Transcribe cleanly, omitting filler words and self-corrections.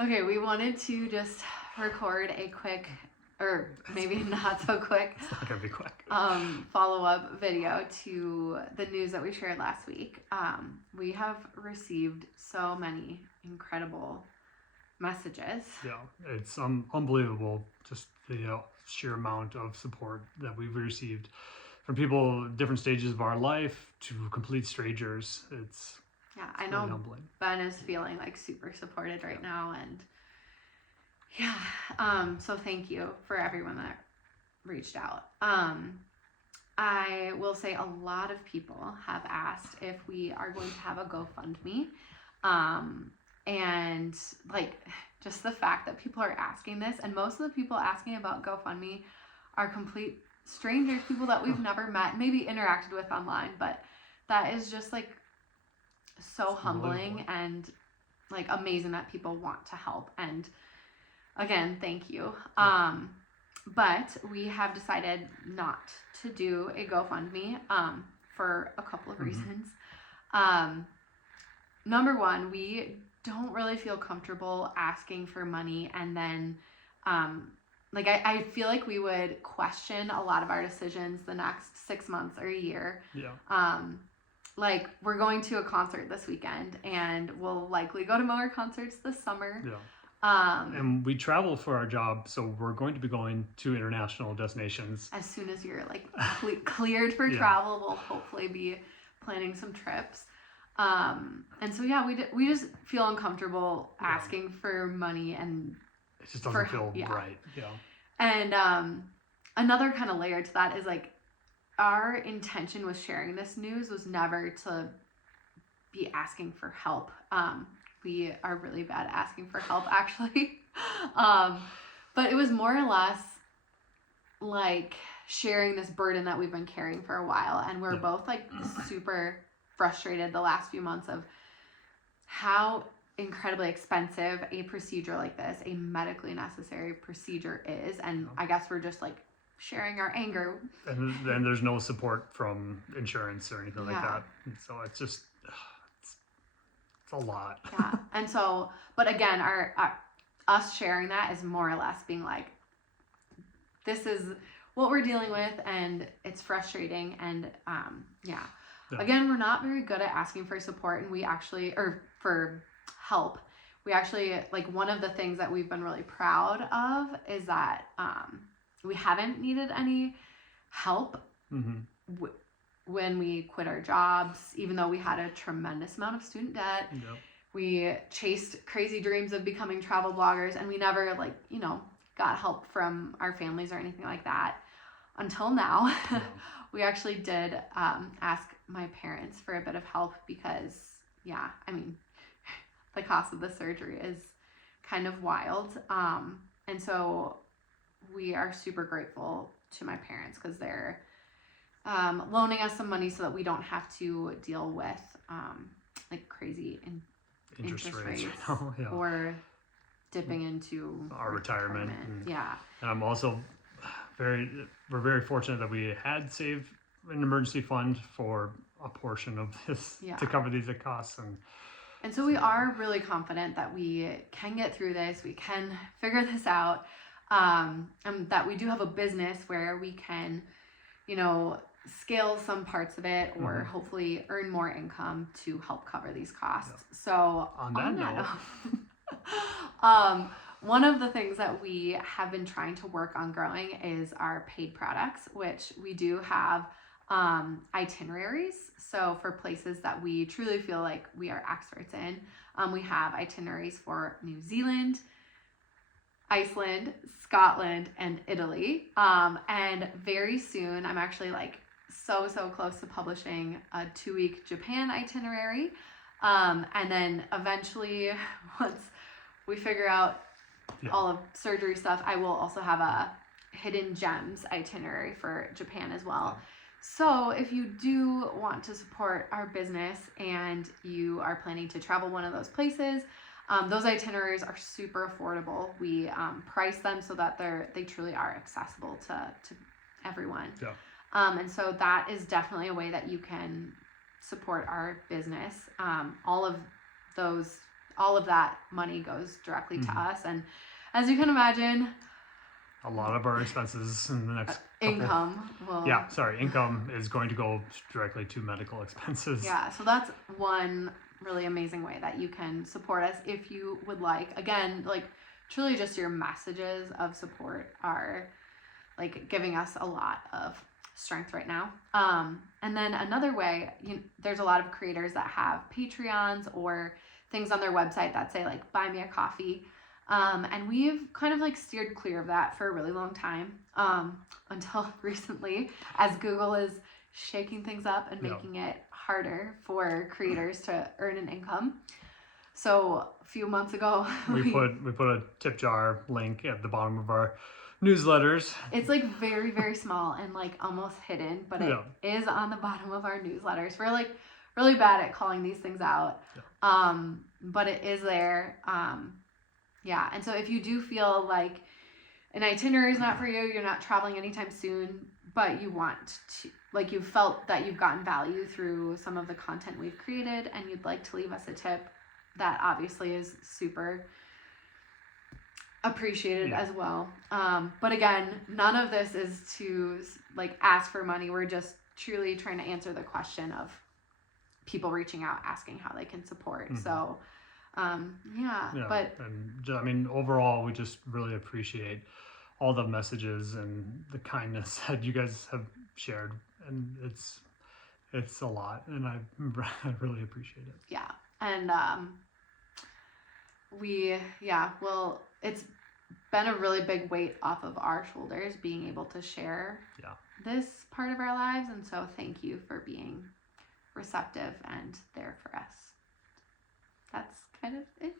Okay, we wanted to just record a quick, or maybe not so quick, It's not gonna be quick. follow-up video to the news that we shared last week. We have received so many incredible messages. Yeah, it's unbelievable, just the sheer amount of support that we've received from people at different stages of our life to complete strangers. It's I really know humbling. Ben is feeling like super supported right now, and so thank you for everyone that reached out. I will say a lot of people have asked if we are going to have a GoFundMe. And like just the fact that people are asking this, and most of the people asking about GoFundMe are complete strangers, people that we've never met, maybe interacted with online, but that is just like so humbling and like amazing that people want to help. And again, thank you. But we have decided not to do a GoFundMe for a couple of reasons. Number one, we don't really feel comfortable asking for money, and then I feel like we would question a lot of our decisions the next 6 months or a year. Like we're going to a concert this weekend, and we'll likely go to more concerts this summer. And we travel for our job, so we're going to be going to international destinations. As soon as you're like cleared for travel, we'll hopefully be planning some trips. And so we just feel uncomfortable asking for money, and it just doesn't feel right. And another kind of layer to that is like our intention with sharing this news was never to be asking for help. We are really bad at asking for help, actually. But it was more or less like sharing this burden that we've been carrying for a while. And we're both like super frustrated the last few months of how incredibly expensive a procedure like this, a medically necessary procedure, is. And I guess we're just like sharing our anger. And then there's no support from insurance or anything like that. And so it's just... a lot. And so, but again, our us sharing that is more or less being like, this is what we're dealing with, and it's frustrating. And again, we're not very good at asking for support, and we actually, or for help, we actually, like, one of the things that we've been really proud of is that we haven't needed any help when we quit our jobs, even though we had a tremendous amount of student debt. We chased crazy dreams of becoming travel bloggers, and we never got help from our families or anything like that until now. We actually did ask my parents for a bit of help because the cost of the surgery is kind of wild. And so we are super grateful to my parents because they're loaning us some money so that we don't have to deal with like crazy interest rates or dipping into our retirement. And I'm also we're very fortunate that we had saved an emergency fund for a portion of this to cover these costs. And so we are really confident that we can get through this, we can figure this out, and that we do have a business where we can, scale some parts of it, or hopefully earn more income to help cover these costs. So on that note, one of the things that we have been trying to work on growing is our paid products, which we do have itineraries. So for places that we truly feel like we are experts in, we have itineraries for New Zealand, Iceland, Scotland, and Italy. And very soon, I'm actually like so close to publishing a 2-week Japan itinerary. And then eventually, once we figure out all of surgery stuff, I will also have a hidden gems itinerary for Japan as well. So if you do want to support our business and you are planning to travel one of those places, those itineraries are super affordable. We price them so that they truly are accessible to everyone. And so that is definitely a way that you can support our business. All of those all of that money goes directly to Mhm. us. And as you can imagine, A lot of our expenses in the next couple. income will. Yeah, sorry, income is going to go directly to medical expenses. Yeah, so that's one really amazing way that you can support us if you would like. Again, like truly just your messages of support are like giving us a lot of strength right now. And then another way, there's a lot of creators that have Patreons or things on their website that say like buy me a coffee. And we've kind of like steered clear of that for a really long time, until recently, as Google is shaking things up and making it harder for creators to earn an income. So a few months ago, we put a tip jar link at the bottom of our newsletters. It's like very, very small and like almost hidden, but it is on the bottom of our newsletters. We're like really bad at calling these things out. But it is there. Yeah. And so if you do feel like an itinerary is not for you, you're not traveling anytime soon, but you want to, like, you felt that you've gotten value through some of the content we've created and you'd like to leave us a tip, that obviously is super appreciated as well. But again, none of this is to like ask for money. We're just truly trying to answer the question of people reaching out, asking how they can support. Mm-hmm. So, but and I mean, overall, we just really appreciate all the messages and the kindness that you guys have shared, and it's a lot, and I really appreciate it. Yeah, and well, it's been a really big weight off of our shoulders being able to share this part of our lives, and so thank you for being receptive and there for us. That's kind of it.